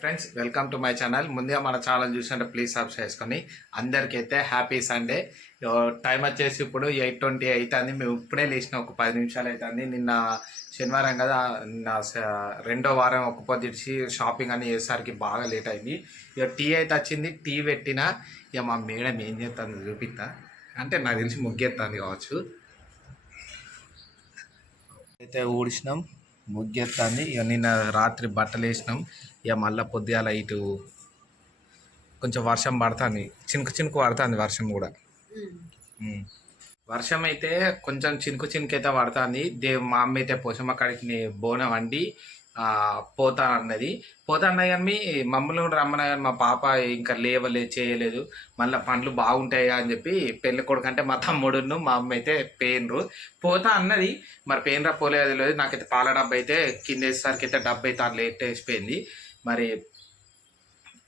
Friends welcome to my channel. ముందుగా మన channel చూసినట్టు ప్లీజ్ సబ్స్క్రైబ్ చేసుకొని అందరికైతే హ్యాపీ సండే. టైం వచ్చేసి ఇప్పుడు ఎయిట్ ట్వంటీ అవుతుంది మేము ఇప్పుడే లేచిన ఒక పది నిమిషాలు అవుతుంది నిన్న శనివారం కదా నిన్న రెండో వారం ఒక పొద్దుడిచి షాపింగ్ అని చేసేసరికి బాగా లేట్ అయింది. ఇక టీ అయితే వచ్చింది. టీ పెట్టిన ఇక మా మేడం ఏం చేస్తుంది చూపిస్తా అంటే నాకు తెలిసి ముగ్గేస్తుంది కావచ్చు. అయితే ఊడిసినాం ముగ్గెత్తాంది. ఇక నిన్న రాత్రి బట్టలు వేసినాం. ఇక మళ్ళీ పొద్దుగాల ఇటు కొంచెం వర్షం పడుతుంది. చినుకు చినుకు పడుతుంది వర్షం కూడా. వర్షం అయితే కొంచెం చినుకు చినుకు అయితే పడుతుంది. దే మా అమ్మ అయితే పోషమ్మ కాడికి బోనం వండి పోతా అన్నది. పోతా అన్నది కానీ మమ్మల్ని కూడా రమ్మన్న కానీ మా పాప ఇంకా లేవలే చేయలేదు. మళ్ళీ పండ్లు బాగుంటాయి అని చెప్పి పెళ్ళి కొడుకు అంటే మా తమ్ముడును మా అమ్మ అయితే పేనరు. పోతా అన్నది. మరి పెయిన్రా పోలేదు లేదు. నాకైతే పాల డబ్బు అయితే కింద వేసేసరికి అయితే డబ్బు అయితే అట్లా లేట్ వేసిపోయింది మరి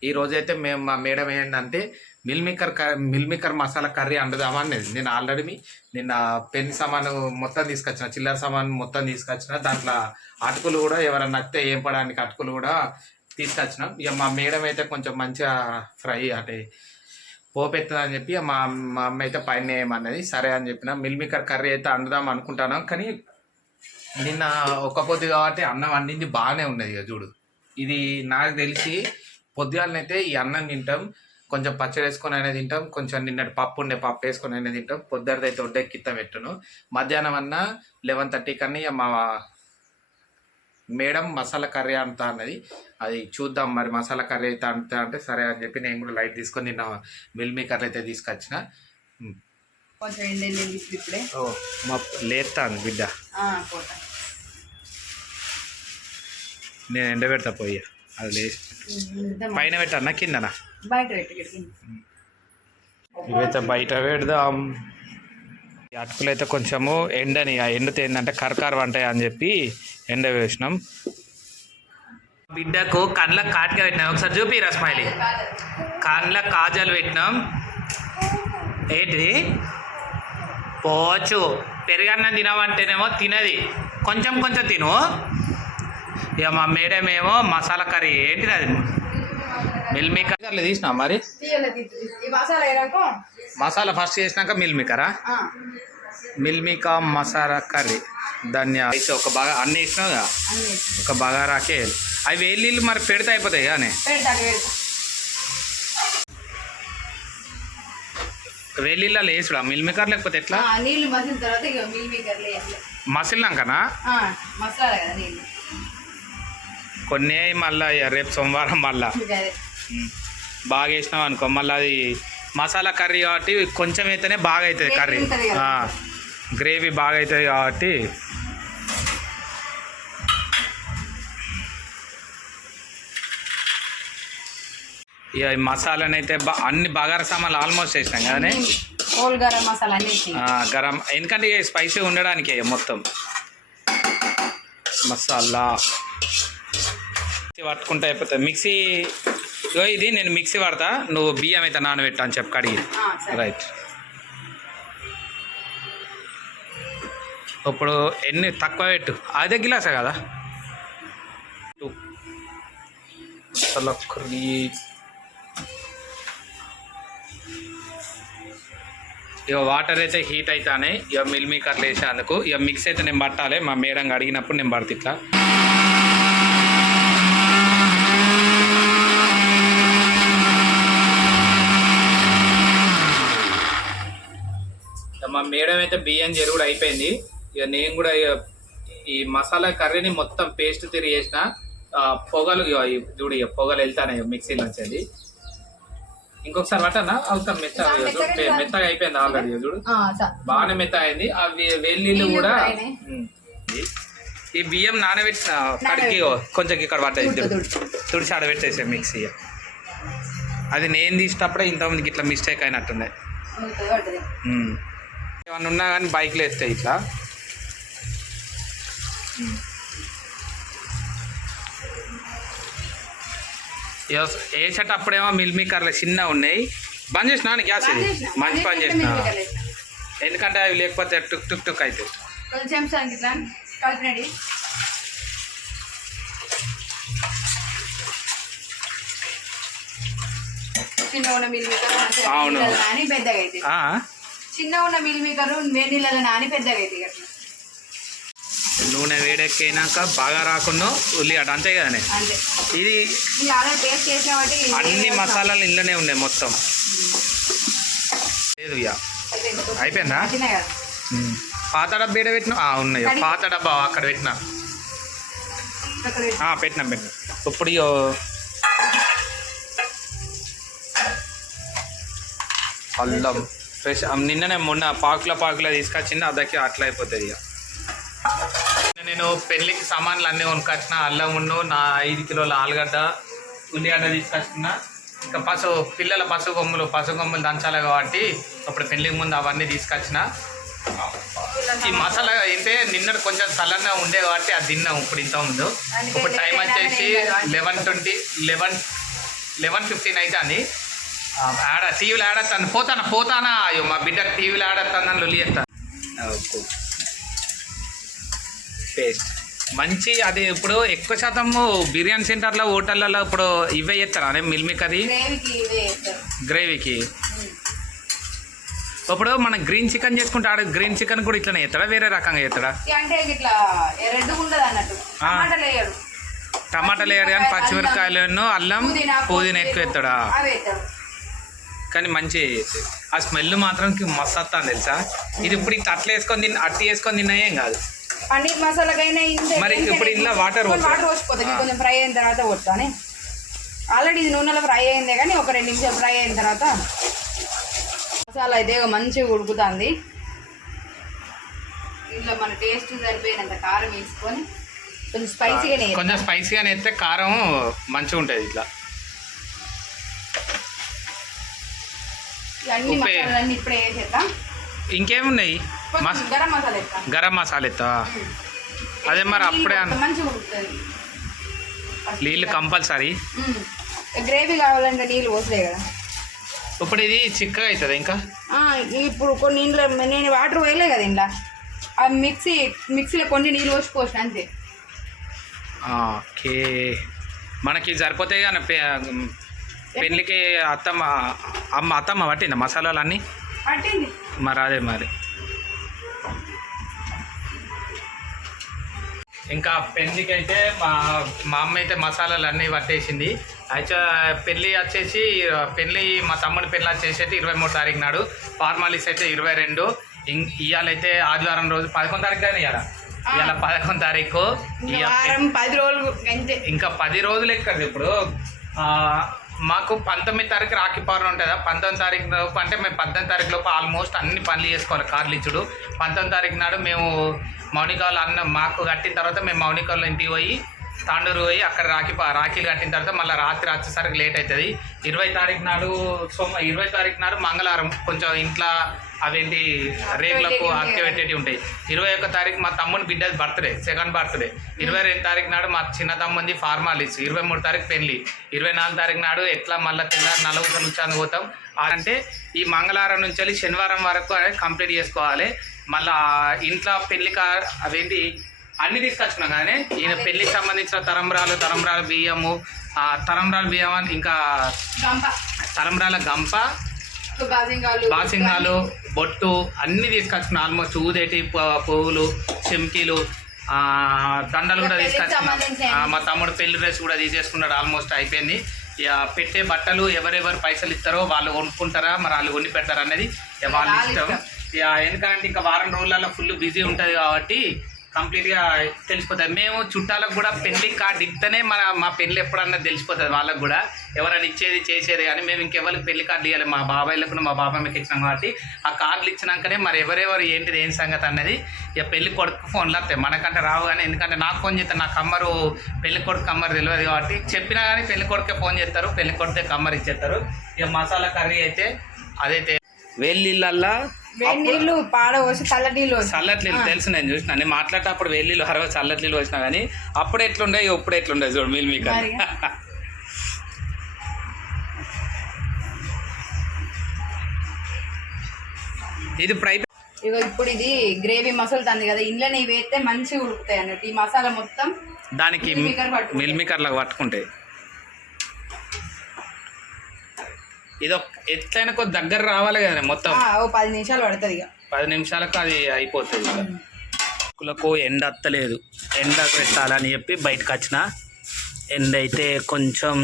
ఈ రోజైతే మేము మా మేడం ఏంటంటే meal maker meal masala curry అండదామా అనేది నేను ఆల్రెడీ మీ నిన్న పెన్ సామాను మొత్తం తీసుకొచ్చిన చిల్లర సామాను మొత్తం తీసుకొచ్చిన దాంట్లో అటుకులు కూడా ఎవరైనా నచ్చితే ఏం పడడానికి అటుకులు కూడా తీసుకొచ్చినాం. ఇక మా మేడం అయితే కొంచెం మంచిగా ఫ్రై అంటే పోపెత్తుంది అని చెప్పి మా మా అమ్మ అయితే పైన ఏమన్నది సరే అని చెప్పిన. మిల్మికర్ కర్రీ అయితే అండుదాం అనుకుంటాను కానీ నిన్న ఒక్క పొద్దు కాబట్టి అన్నం వండింది బాగానే ఉన్నది ఇక చూడు. ఇది నాకు తెలిసి పొద్దుగాలనైతే ఈ అన్నం తింటాం. కొంచెం పచ్చడి వేసుకొని అయినా తింటాం. కొంచెం నిన్నటి పప్పు ఉండే పప్పు వేసుకొని అయినా తింటాం. పొద్దురదైతే ఒడ్డే కిత్త పెట్టును. మధ్యాహ్నం అన్నా లెవెన్ థర్టీ కన్నా మా మేడం మసాలా కర్రీ అంతా అన్నది. అది చూద్దాం మరి మసాలా కర్రీ అయితే అంతా అంటే సరే అని చెప్పి నేను కూడా లైట్ తీసుకొని నిన్న మిల్ మేకర్లు అయితే తీసుకొచ్చిన. మా లేస్తాను బిడ్డ. నేను ఎండబెడతా పోయి అది ఇంత పైన పెట్టన్నా కిందనా? బయట ఇవైతే బయట పెడదాం. ఈ అటుకులు అయితే కొంచెము ఎండని ఆ ఎండతో ఏంటంటే కరకారు వంటాయి అని చెప్పి ఎండ వేసినాం. బిడ్డకు కండ్ల కాటిగా పెట్టినాం. ఒకసారి చూపి రస్మైలి కండ్ల కాజాలు పెట్టినాం. ఏంటిది? పోవచ్చు. పెరుగన్నం తినమంటేనేమో తినది. కొంచెం కొంచెం తిను. ఇక మా మేడమేమో మసాలా కర్రీ. ఏంటిది అది? మిల్ మేకర్ అట్లా తీసినా మరి మసాలా ఫస్ట్ చేసినాక మిల్ మేకరా ఆ, మిల్ మేకా మసాలా కర్రీ. ధనియా. అయితే ఒక బాగా అన్ని వేసినావు. ఒక బగారాకే అవి వేలీళ్ళు మరి పెడితే అయిపోతాయి కానీ వేలీళ్ళలో వేసుడా మిల్ మేకర్ లేకపోతే ఎట్లా? ఆ, నీళ్ళు మసిన తర్వాత ఇక మిల్ మేకర్ వేయాలి. మసిలినాకనా? ఆ, మసాలా కదా నీళ్ళు. కొన్ని మళ్ళీ రేపు సోమవారం మళ్ళా. బాగా వేసినాం అనుకో. మళ్ళీ అది మసాలా కర్రీ కాబట్టి కొంచెం అయితేనే బాగా అవుతుంది కర్రీ. గ్రేవీ బాగా అవుతుంది కాబట్టి ఇక మసాలాని అయితే బా అన్ని బగారా సామాన్లు ఆల్మోస్ట్ వేసినాం కదనే? హోల్ గరం మసాలా గరం ఎందుకంటే ఇక స్పైసీ ఉండడానికి మొత్తం. మసాలా. మిక్సీ పట్టుకుంటే అయిపోతుంది. మిక్సీ ఇగో ఇది నేను మిక్సీ పడతా నువ్వు బియ్యం అయితే నానబెట్టా అని చెప్పి కడిగి. రైట్. ఇప్పుడు ఎన్ని తక్కువ పెట్టు. అదే గిలాసే కదా? ఇక వాటర్ అయితే హీట్ అవుతానే ఇక మిల్ మేకర్లు వేసేందుకు. ఇక మిక్స్ అయితే నేను పట్టాలి. మా మేడం అడిగినప్పుడు నేను పడతా ఇట్లా. మా మేడం అయితే బియ్యం చెరువుడు అయిపోయింది. ఇక నేను కూడా ఇక ఈ మసాలా కర్రీని మొత్తం పేస్ట్ తిరిగి చేసిన పొగలు చూడు ఇక పొగలు వెళ్తానే మిక్సీలో వచ్చేది. ఇంకొకసారి పట్టనా? ఇగో చూడు, మెత్తగా అయిపోయింది ఆల్రెడీ చూడు. బాగానే మెత్త అయింది. అవి నీళ్ళు కూడా కూడా. ఈ- బియ్యం నానబెట్టిన కడిగి కొంచెం ఇక్కడ పడ్డది తుడుచు, ఆడబెట్టేసే మిక్సీ. అది నేను తీసినప్పుడే ఇంతమందికి ఇట్లా మిస్టేక్. ఉమ్. ఏమన్నా ఉన్నా కానీ బైక్లో వేస్తాయి ఇట్లా వేసేటప్పుడేమో మిల్ మేకర్లు చిన్న ఉన్నాయి బంద్ చేసినా గ్యాస్ ఇది. మంచి పని చేసిన. ఎందుకంటే అవి లేకపోతే టుక్ టుక్ టుక్ అవుతాయి కొంచెం అవును. పెద్దగా అయితే? చిన్న ఉన్న మిల్ మేకర్ వేడి నీళ్ళలో నాని పెద్దగా అట్లా నూనె వేడెక్కినాక బాగా రాకుండా ఉల్లిగడ్డ అంతే కదనే? అంతే. ఇది అన్ని మసాలాలు ఇంట్లోనే ఉన్నాయి మొత్తం. లేదు ఇక. అయిపోయింది. పాత డబ్బా ఏడ పెట్టినా? ఉన్నాయి. పాత డబ్బా అక్కడ పెట్టినా? పెట్టినా పెట్టినా. ఇప్పుడు అల్లం. ఫ్రెష్ నిన్ననే మొన్న పాకుల పాకుల తీసుకొచ్చింది అదకి అట్లా అయిపోతుంది ఇక నేను పెళ్ళికి సామాన్లు అన్నీ కొనుక్కొచ్చిన అల్లం ఉండు నా ఐదు కిలోల ఆలుగడ్డ ఉల్లిగడ్డ తీసుకొచ్చిన. ఇంకా పసు పిల్లల పసు కొమ్ములు పసు కొమ్ములు దంచాలి కాబట్టి అప్పుడు పెళ్ళికి ముందు అవన్నీ తీసుకొచ్చిన. ఈ మసాలా అయితే నిన్న కొంచెం చల్లగా ఉండే కాబట్టి అది తిన్నాం ఇప్పుడు ఇంత ముందు ఇప్పుడు టైం వచ్చేసి eleven twenty eleven eleven fifteen అయితే అని ఆడ టీవీలో ఆడతాను పోతానా పోతానా? అయ్యో మా బిడ్డ టీవీలో ఆడతాను లొల్లి చేస్తాను పేస్ట్ మంచి అది ఇప్పుడు ఎక్కువ శాతము బిర్యానీ సెంటర్లో హోటళ్ళలో ఇప్పుడు ఇవే చేస్తారా? అదే మిల్ మేకర్ గ్రేవీకి ఇవే వేస్తారు గ్రేవీకి ఉమ్. ఇప్పుడు మనం గ్రీన్ చికెన్ చేసుకుంటే ఆడ గ్రీన్ చికెన్ కూడా ఇట్లనే చేస్తాడా? వేరే రకంగా చేస్తాడా. టమాటాలు వేయడు కానీ పచ్చిమిరకాయలను అల్లం పుదీనా ఎక్కువ ఎత్తాడా కానీ మంచి ఆ స్మెల్ మాత్రం మస్తు వస్తాను తెలుసా? ఇది ఇప్పుడు ఇట్లా అట్లా వేసుకొని తిన్న అట్టి వేసుకొని తిన్నా ఏం కాదు. పన్నీర్ మసాలాకైనా మరి ఇప్పుడు ఇందులో వాటర్? వాటర్ పోసిపోతుంది. కొంచెం ఫ్రై అయిన తర్వాత పోతానే ఆల్రెడీ ఇది నూనెలో ఫ్రై అయిందే కానీ ఒక రెండు నిమిషాలు ఫ్రై అయిన తర్వాత మసాలా అయితే మంచిగా ఉడుకుతుంది. ఇంట్లో మన టేస్ట్ సరిపోయినంత కారం వేసుకొని కొంచెం స్పైసీగానే కొంచెం స్పైసీగా వేస్తే కారం మంచిగా ఉంటుంది ఇట్లా. అన్ని ఉప్పే. మసాలాలన్నీ ఇప్పుడే వేసేద్దాం ఇంకేమున్నాయి గరం మసాలా వేస్తాం. గరం మసాలా ఎత్తా అదే మరి అప్పుడే మంచిగా నీళ్ళు కంపల్సరీ. గ్రేవీ కావాలంటే నీళ్ళు పోసలే కదా. ఇప్పుడు ఇది చిక్కగా అవుతుంది ఇంకా? ఇప్పుడు కొన్ని ఇంట్లో నేను వాటర్ పోయలే కదా ఇంట్లో. ఆ మిక్సీ మిక్సీలో కొన్ని నీళ్ళు పోసి పోసిన అంతే. ఓకే. మనకి సరిపోతాయి కానీ పెళ్ళికి అత్తమ్మ అమ్మ అత్తమ్మ పట్టిందా మసాలాలు అన్నీ పట్టింది. మరి అదే మరి. ఇంకా పెళ్ళికి అయితే మా మా అమ్మ అయితే మసాలాలు అన్నీ పట్టేసింది. అయితే పెళ్ళి వచ్చేసి పెళ్ళి మా తమ్ముడి పెళ్ళి వచ్చేసి అయితే ఇరవై మూడు తారీఖు నాడు. ఫార్మాలిస్ అయితే ఇరవై రెండు. ఇవాళైతే ఆదివారం రోజు పదకొండు తారీఖు కానీ ఇవాళ ఇవాళ పదకొండు తారీఖు. పది రోజులు ఇంకా పది రోజులు ఎక్కదు ఇప్పుడు? మాకు పంతొమ్మిది తారీఖు రాఖీ పౌర్ణమి ఉంటుందా? పంతొమ్మిది తారీఖు లోపు అంటే మేము పద్దెనిమిది తారీఖు లోపు ఆల్మోస్ట్ అన్ని పనులు చేసుకోవాలి కార్లు ఇచ్చుడు. పంతొమ్మిది తారీఖు నాడు మేము మౌనికాలు అన్న మాకు కట్టిన తర్వాత మేము మౌనికాలు ఇంటికి పోయి తాండూరు పోయి అక్కడ రాఖీ ప- రాఖీలు కట్టిన తర్వాత మళ్ళీ రాత్రి వచ్చేసరికి లేట్ అవుతుంది. ఇరవై తారీఖు నాడు సోమ ఇరవై తారీఖు నాడు మంగళవారం కొంచెం ఇంట్లో అవేంటి రేగులకు అక్క ఉంటాయి. ఇరవై ఒక్క తారీఖు మా తమ్ముని బిడ్డది బర్త్డే సెకండ్ బర్త్డే. ఇరవై రెండు తారీఖు నాడు మా చిన్న తమ్ముంది ఫార్మాలిస్ ఇరవై మూడు తారీఖు పెళ్ళి ఇరవై నాలుగు తారీఖు నాడు ఎట్లా మళ్ళీ తెల్లారి నలుగురు నుంచి పోతాం. అంటే ఈ మంగళవారం నుంచి వెళ్ళి శనివారం వరకు కంప్లీట్ చేసుకోవాలి. మళ్ళా ఇంట్లో పెళ్ళి కా అవేంటి అన్ని తీసుకొచ్చుకున్నాం కానీ ఈయన పెళ్ళికి సంబంధించిన తరంబరాలు తరంబరాల బియ్యము తరంబరాల బియ్యం అని ఇంకా తరంబరాల గంప బాసింగాలు బొట్టు అన్ని తీసుకొచ్చుకున్నాం. ఆల్మోస్ట్ ఊదేటి పువ్వులు చెమ్కీలు ఆ, దండలు కూడా తీసుకొచ్చుకున్నాం. మా తమ్ముడు పెళ్ళి డ్రెస్ కూడా తీసేసుకున్నాడు. ఆల్మోస్ట్ అయిపోయింది. పెట్టే బట్టలు ఎవరెవరు పైసలు ఇస్తారో వాళ్ళు కొనుక్కుంటారా? మరి వాళ్ళు కొన్ని పెడతారా అనేది వాళ్ళ ఇష్టం. ఇష్టం. ఇక ఎందుకంటే ఇంకా వారం రోజులలో ఫుల్ బిజీ ఉంటుంది కాబట్టి కంప్లీట్గా తెలిసిపోతుంది మేము చుట్టాలకు కూడా పెళ్ళి కార్డు ఇస్తేనే మన మా పెళ్ళి ఎప్పుడన్నా తెలిసిపోతుంది వాళ్ళకు కూడా. ఎవరైనా ఇచ్చేది చేసేది కానీ మేము ఇంకెవరికి పెళ్ళి కార్డు ఇవ్వాలి మా బాబాయ్లకు మా బాబాయ్కి ఇచ్చినాం కాబట్టి ఆ కార్డులు ఇచ్చినాకనే మరి ఎవరెవరు ఏంటిది ఏం సంగతి అన్నది ఇక పెళ్ళి కొడుకు ఫోన్లు వస్తాయి. మనకంటే రావు కానీ ఎందుకంటే నాకు ఫోన్ చేస్తే నా కమ్మరు పెళ్ళి కొడుకు కమ్మరు తెలియదు కాబట్టి చెప్పినా కానీ పెళ్ళి కొడుకే ఫోన్ చేస్తారు పెళ్ళి కొడితే కమ్మరు ఇచ్చేస్తారు. ఇక మసాలా కర్రీ అయితే అదైతే వేళ్ళిళ్ళల్లా వేడి నీళ్ళు పాడ పోసి చల్ల నీళ్ళు పోసి. చల్లటి నీళ్ళు తెలుసు నేను చూసిన. నేను మాట్లాడేటప్పుడు వేళ్ళీళ్ళు హరవ చల్లటి నీళ్ళు వచ్చినా కానీ అప్పుడు ఎట్లుండే ఇప్పుడు ఎట్లుండే చూడు మీల్ మీకు మరి. ఇది ఇప్పుడు అయిపోయి ఇగో ఇప్పుడు ఇది గ్రేవీ మసాలా తంది కదా ఇంట్లోనే ఇవి వేస్తే మంచిగా ఉడుకుతాయి అన్నట్టు. ఈ మసాలా మొత్తం దానికి మిల్ మేకర్ పట్టుకుంటాయి. మిల్ మేకర్లకు పట్టుకుంటాయి. ఇది ఒక ఎట్లయినా కొద్ది దగ్గర రావాలి కదా మొత్తం. ఓ పది నిమిషాలు పడుతుంది ఇక. పది నిమిషాలకు అది అయిపోతుంది ఇక. కులకు ఎండ అత్తలేదు. ఎండ పెట్టాలని చెప్పి బయటకు వచ్చిన. ఎండ అయితే కొంచెం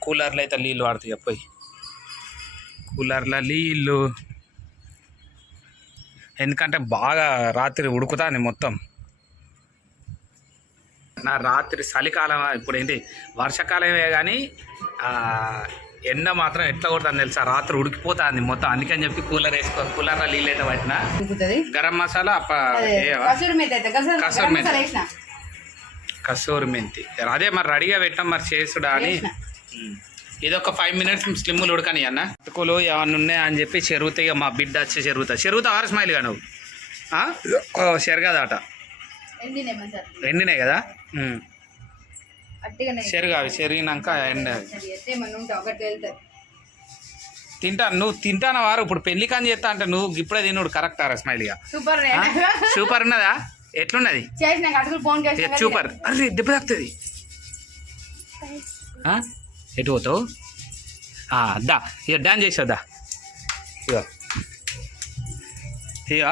కూలర్లో అయితే నీళ్ళు పడతాయి పోయి. కూలర్లో నీళ్ళు ఎందుకంటే బాగా రాత్రి ఉడుకుతాను మొత్తం. నా రాత్రి చలికాలం ఇప్పుడు ఏంటి? వర్షాకాలమే కానీ ఎండ మాత్రం ఎట్లా కొడుతుంది తెలుసా? రాత్రి ఉడికిపోతుంది మొత్తం. అందుకని చెప్పి కూలర్ వేసుకో కూలర్లో నీళ్ళు అయితే పట్టిన. ఉడుకుతుంది. గరం మసాలా? కసూరి మేతి. కసూరి మెంతి అదే మరి రెడీగా పెట్టాం మరి చేసుడా అని. ఇది ఒక ఫైవ్ మినిట్స్ స్లిమ్ములు ఉడకని అన్న. అటుకులు ఏమన్నా ఉన్నాయా అని చెప్పి చెరుగుతాయి మా బిడ్డ వచ్చి చెరుగుతా చెరుగుతా ఆరు స్మైల్గా నువ్వు. చెరగదాట ఎండినాయి కదా? చెరుగు అవి చెరిగినాక ఎండ సరే, ఎత్తే ఏమన్నా ఉంటే ఒకటి వెళ్తుంది తింటా నువ్వు తింటానా వారు? ఇప్పుడు పెళ్ళి కాని చేస్తా అంటే నువ్వు ఇప్పుడే తినుడు కరెక్ట్ ఆరా స్మైల్గా సూపర్ సూపర్ ఉన్నదా? ఎట్లున్నది? సూపర్ అరే దెబ్బ తాకుతుంది? ఎటు పోతావు? దా. ఇక డాన్స్ చేసావు దా. ఇక ఇక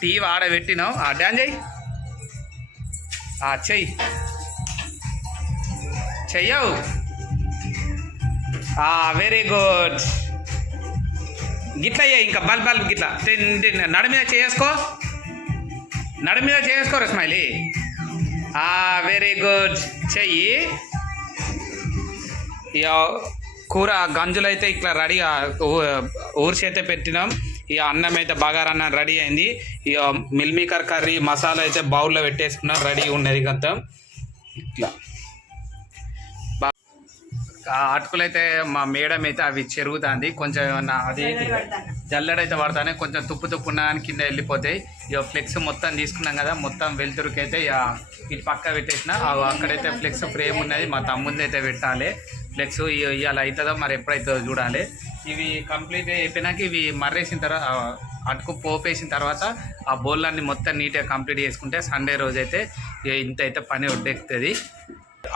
టీవీ ఆడబెట్టినావు ఆ డాన్స్ చెయ్యి ఆ, చెయ్యి. చెయ్యవు వెరీ గుడ్ గిట్ల అయ్యా ఇంకా బల్బ్ బల్బ్ గిట్లా. తిన్- నడు మీద చేసుకో నడు మీద చేసుకోరు స్మైలీ. వెరీ గుడ్ చెయ్యి. కూర గంజులైతే ఇట్లా రెడీగా ఊరిసి అయితే పెట్టినాం. ఇక అన్నం అయితే బగారా అన్నం రెడీ అయింది. ఇక మిల్మీకర్ కర్రీ మసాలా అయితే బౌల్లో పెట్టేసుకున్నాం రెడీ ఉన్నది కొంత ఇట్లా. అటుకులు అయితే మా మేడం అయితే అవి చెరుగుతుంది. కొంచెం ఏమన్నా అది జల్లెడైతే పడతానే కొంచెం తుప్పు తుప్పు ఉన్నా కింద వెళ్ళిపోతాయి. ఇక ఫ్లెక్స్ మొత్తం తీసుకున్నాం కదా మొత్తం వెలుతురుకు అయితే ఇక ఇటు పక్క పెట్టేసిన. అక్కడైతే ఫ్లెక్స్ ఫ్రేమ్ ఉన్నది మా తమ్ముంది అయితే పెట్టాలి. ఫ్లెక్స్ ఇవాళ అవుతుందో మరి ఎప్పుడైతుందో చూడాలి. ఇవి కంప్లీట్ అయిపోయినాక ఇవి మర్రేసిన తర్వాత అటుకు పోపేసిన తర్వాత ఆ బౌల్లన్నీ మొత్తం నీట్గా కంప్లీట్ చేసుకుంటే సండే రోజు అయితే ఇంత అయితే పని ఒడ్డెక్కుతుంది.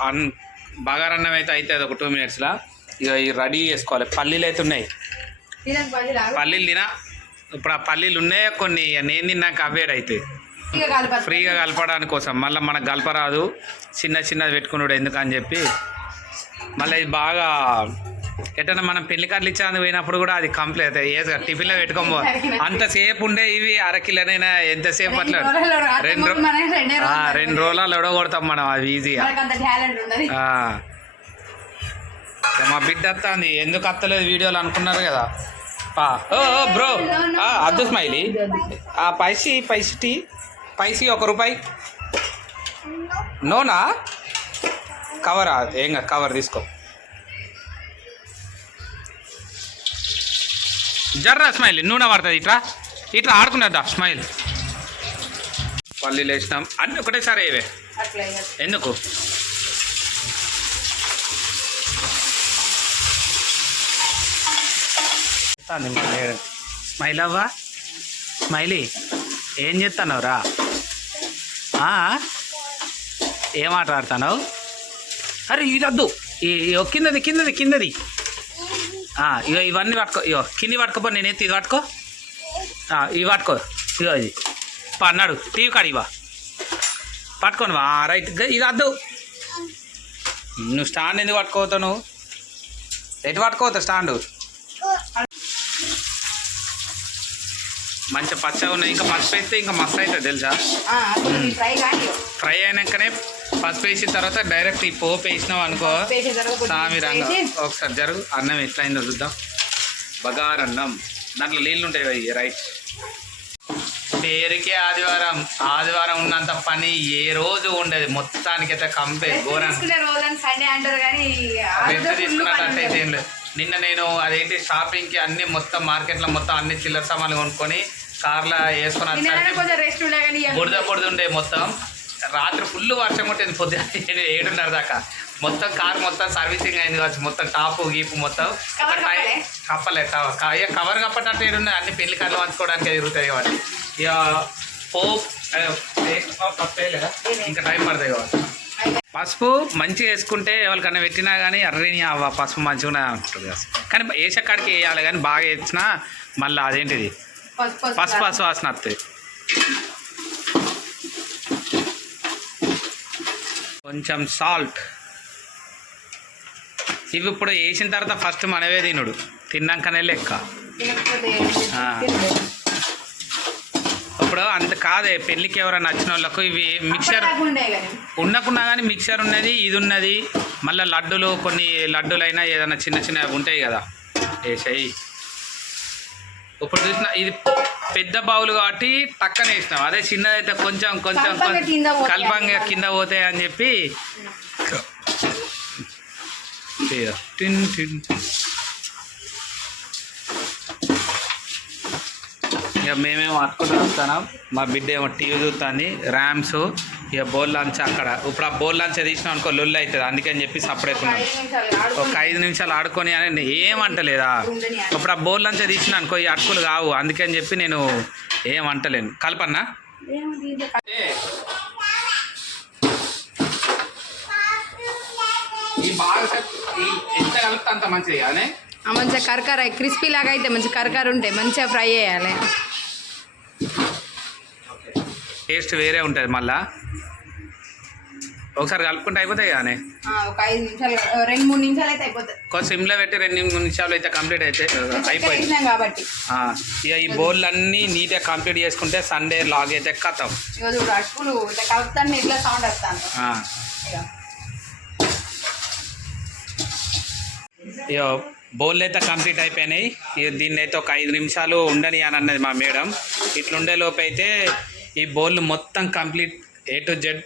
అన్ బగారన్నం అయితే అవుతుంది ఒక టూ మినిట్స్లో. ఇక ఇవి రెడీ చేసుకోవాలి. పల్లీలు అయితే ఉన్నాయి. పల్లీలు తినా? ఇప్పుడు ఆ పల్లీలు ఉన్నాయో కొన్ని? నేను తిన్నాక అవేడ్ ఇక కలపాలి ఫ్రీగా కలపడానికి కోసం. మళ్ళీ మనకు కలపరాదు. చిన్న చిన్నది పెట్టుకున్నాడు ఎందుకని చెప్పి. మళ్ళీ ఇది బాగా ఎటన్నా మనం పెళ్ళి కార్డులు ఇచ్చాను పోయినప్పుడు కూడా అది కంప్లీట్ ఏ టిఫిన్లో పెట్టుకోమో అంతసేపు ఉండే ఇవి అరకిలోనైనా ఎంతసేపు అట్లా రెండు రెండు రోజులు ఒడగొడతాం మనం అవి ఈజీగా. అంత మా బిడ్డ వస్తుంది. ఎందుకు వస్తలేదు వీడియోలు అనుకున్నారు కదా? పా. ఓ బ్రో. ఆ, అద్దు స్మైలీ. ఆ పైసి పైసి టీ. పైసి ఒక రూపాయి. నోనా? కవరా? ఏం కవర్ తీసుకో. జర్రా స్మైల్ నూనె పడుతుంది ఇట్లా ఇట్లా ఆడుకున్నదా స్మైల్? పల్లీలు వేసినాం. అన్నీ ఒకటేసారి ఇవే. ఎందుకు? స్మైల్ అవ్వా. స్మైలీ ఏం చేస్తున్నావురా ఆ? ఏం ఆట ఆడుతున్నావు? అరే ఇది వద్దు. ఈ- కిందది కిందది కిందది. ఇగో ఇవన్నీ పట్టుకో ఇగో కింది పట్టుకోపో నేనే ఇది పట్టుకో. ఇవి పట్టుకో ఇగో ఇది. పా, అన్నాడు టీవీ కాడివా పట్టుకోను వా రైట్ ఇది వద్దు నువ్వు స్టాండ్ ఎందుకు పట్టుకోవతావు నువ్వు? ఎటు పట్టుకోవతావు స్టాండ్? మంచి పచ్చగా ఉన్నాయి ఇంకా పసుపు వేస్తే ఇంకా మస్తు అవుతుంది తెలుసా? ఫ్రై అయినాకనే పసుపు వేసిన తర్వాత డైరెక్ట్ ఈ పోపు వేసినావు అనుకో. సామి రంగ. ఒకసారి జరుగు. అన్నం ఎట్లా అయిందో చూద్దాం. బగార్ అన్నం. దాంట్లో నీళ్ళు ఉంటాయి రైట్ పేరుకే ఆదివారం. ఆదివారం ఉన్నంత పని ఏ రోజు ఉండేది. మొత్తానికైతే కంపే రెస్ట్ ఘోరం. తీసుకున్నట్టు పని అయితే ఏం లేదు. నిన్న నేను అదేంటి షాపింగ్కి అన్ని మొత్తం మార్కెట్లో మొత్తం అన్ని చిల్లర సామాన్లు కొనుక్కొని కార్లో వేసుకొని నిన్ననే వచ్చేసరికి కొంచెం రెస్ట్ ఉండే కానీ ఇక బురద బురద ఉండే మొత్తం. రాత్రి ఫుల్ వర్షం కొట్టింది పొద్దున ఏడు ఏడున్నర దాకా. మొత్తం కార్ మొత్తం సర్వీసింగ్ అయింది కావచ్చు మొత్తం టాపు గీపు మొత్తం. కప్పలే? కవర్ కప్పటట్టు ఏడున్నాయి అన్ని పెళ్ళి కళ్ళు వంచుకోవడానికి ఎదురుతాయి కాబట్టి ఇక పోప్ ఇంకా టైం పడుతుంది కావచ్చు. పసుపు మంచిగా వేసుకుంటే ఎవరికన్నా పెట్టినా కానీ అర్రేని పసుపు మంచిగా ఉంటుంది కానీ వేసే వేయాలి కానీ బాగా వేసినా మళ్ళీ అదేంటిది? పసుపు పసుపు వాసన వస్తుంది. కొంచెం సాల్ట్ ఇవి ఇప్పుడు వేసిన తర్వాత ఫస్ట్ మనవే తినుడు. తిన్నాకనే లెక్క. ఇప్పుడు అంత కాదే పెళ్ళికి ఎవరైనా నచ్చిన వాళ్ళకు ఇవి కానీ. ఉండకున్నా కానీ మిక్చర్ ఉన్నది ఇది ఉన్నది. మళ్ళీ లడ్డులు కొన్ని లడ్డులైనా ఏదైనా చిన్న చిన్నవి ఉంటాయి కదా. వేసాయి ఇప్పుడు చూసిన ఇది పెద్ద బావులు కాబట్టి టక్కన వేసినాం అదే చిన్నదైతే కొంచెం కొంచెం కల్పంగా కింద పోతాయి అని చెప్పి టిన్ టిన్. ఇక మేమేమో అట్టుకుంటూ వస్తున్నాం. మా బిడ్డ ఏమో టీవీ చూస్తుంది. ర్యామ్స్ ఇక బోల్ లంచ్ అక్కడ. ఇప్పుడు ఆ బోల్ లంచ్ తీసినాం అనుకో లొల్లి అవుతుంది. అందుకని చెప్పి సపరేట్ ఒక ఐదు నిమిషాలు ఆడుకొని అని ఏమంటలేదా. ఇప్పుడు ఆ బోల్ లంచ్ తీసిన అనుకో ఈ అటుకులు కావు. అందుకని చెప్పి నేను ఏమంటలేను కల్పన్నా? ఈ బాగా ఎంత కలిపితే అంత మంచిది కానీ మంచిగా కరకర క్రిస్పీ లాగా అయితే మంచిగా కరకర ఉంటాయి మంచిగా ఫ్రై చేయాలి. టేస్ట్ వేరే ఉంటుంది మళ్ళా. ఒకసారి కలుపుకుంటే అయిపోతాయి కానీ ఒక ఐదు నిమిషాలు రెండు మూడు నిమిషాలు అయితే అయిపోతుంది కొంచెం సిమ్లో పెట్టి రెండు నిమిషాలు అయితే కంప్లీట్ అయితే అయిపోయింది. కాబట్టి. ఇక ఈ బౌల్ అన్నీ నీట్గా కంప్లీట్ చేసుకుంటే సండే లాగ్ అయితే కథం అటుకులు ఇట్లా కలుపుతాను ఇట్లా సౌండ్ వస్తాను ఇక బౌల్ అయితే కంప్లీట్ అయిపోయినాయి. ఇక దీన్ని అయితే ఒక ఐదు నిమిషాలు ఉండని అని అన్నది మా మేడం. ఇట్లుండే లోపు అయితే ఈ బౌల్ మొత్తం కంప్లీట్ ఏ టు జెడ్